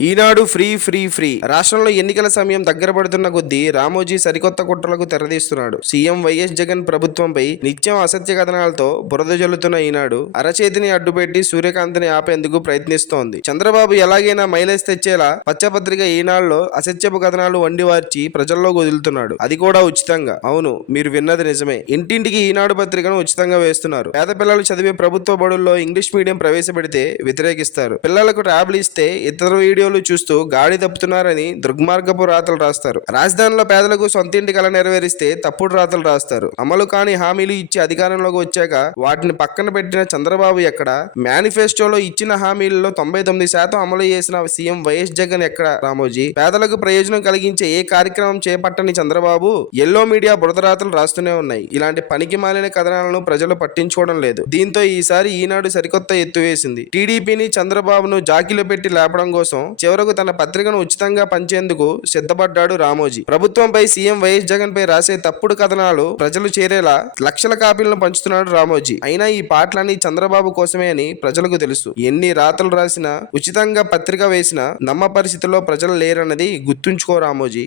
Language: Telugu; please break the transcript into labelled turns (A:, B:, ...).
A: ఈనాడు ఫ్రీ ఫ్రీ ఫ్రీ. రాష్ట్రంలో ఎన్నికల సమయం దగ్గర పడుతున్న కొద్దీ రామోజీ సరికొత్త కుట్రలకు తెరదీస్తున్నాడు సీఎం వైఎస్ జగన్ ప్రభుత్వంపై నిత్యం అసత్య కథనాలతో బురద జల్లుతున్న ఈనాడు అరచేతిని అడ్డుపెట్టి సూర్యకాంతిని ఆపేందుకు ప్రయత్నిస్తోంది. చంద్రబాబు ఎలాగైనా మైలేజ్ తెచ్చేలా పచ్చపత్రిక ఈనాడులో అసత్యపు కథనాలు వండివార్చి ప్రజల్లో వదులుతున్నాడు. అది కూడా ఉచితంగా. అవును మీరు విన్నది నిజమే. ఇంటింటికి ఈనాడు పత్రికను ఉచితంగా వేస్తున్నారు. పేద పిల్లలు చదివే ప్రభుత్వ బడుల్లో ఇంగ్లీష్ మీడియం ప్రవేశపెడితే వ్యతిరేకిస్తారు. పిల్లలకు ట్యాబ్లు ఇస్తే ఇతర వీడియోలు చూస్తూ గాడి తప్పుతున్నారని దుర్మార్గపు రాతలు రాస్తారు. రాజధానిలో పేదలకు సొంత ఇంటి కల నెరవేరిస్తే తప్పుడు రాతలు రాస్తారు. అమలు కాని హామీలు ఇచ్చి అధికారంలోకి వచ్చాక వాటిని పక్కన పెట్టిన చంద్రబాబు ఎక్కడ? మేనిఫెస్టోలో ఇచ్చిన హామీలలో తొంభై తొమ్మిది శాతం అమలు చేసిన సీఎం వైఎస్ జగన్ ఎక్కడ రామోజీ? పేదలకు ప్రయోజనం కలిగించే ఏ కార్యక్రమం చేపట్టని చంద్రబాబు? ఎల్లో మీడియా బురదరాతలు రాస్తూనే ఉన్నాయి. ఇలాంటి పనికి మాలిన కథనాలను ప్రజలు పట్టించుకోవడం లేదు. దీంతో ఈసారి ఈనాడు సరికొత్త ఎత్తు వేసింది. టీడీపీని చంద్రబాబును జాకిలో పెట్టి లేపడం కోసం చివరకు తన పత్రికను ఉచితంగా పంచేందుకు సిద్ధపడ్డాడు రామోజీ. ప్రభుత్వంపై సీఎం వైఎస్ జగన్ పై రాసే తప్పుడు కథనాలు ప్రజలు చేరేలా లక్షల కాపీలను పంచుతున్నాడు రామోజీ. అయినా ఈ పాటలన్నీ చంద్రబాబు కోసమే అని ప్రజలకు తెలుసు. ఎన్ని రాతలు రాసినా ఉచితంగా పత్రిక వేసినా నమ్మ పరిస్థితుల్లో ప్రజలు లేరన్నది గుర్తుంచుకో రామోజీ.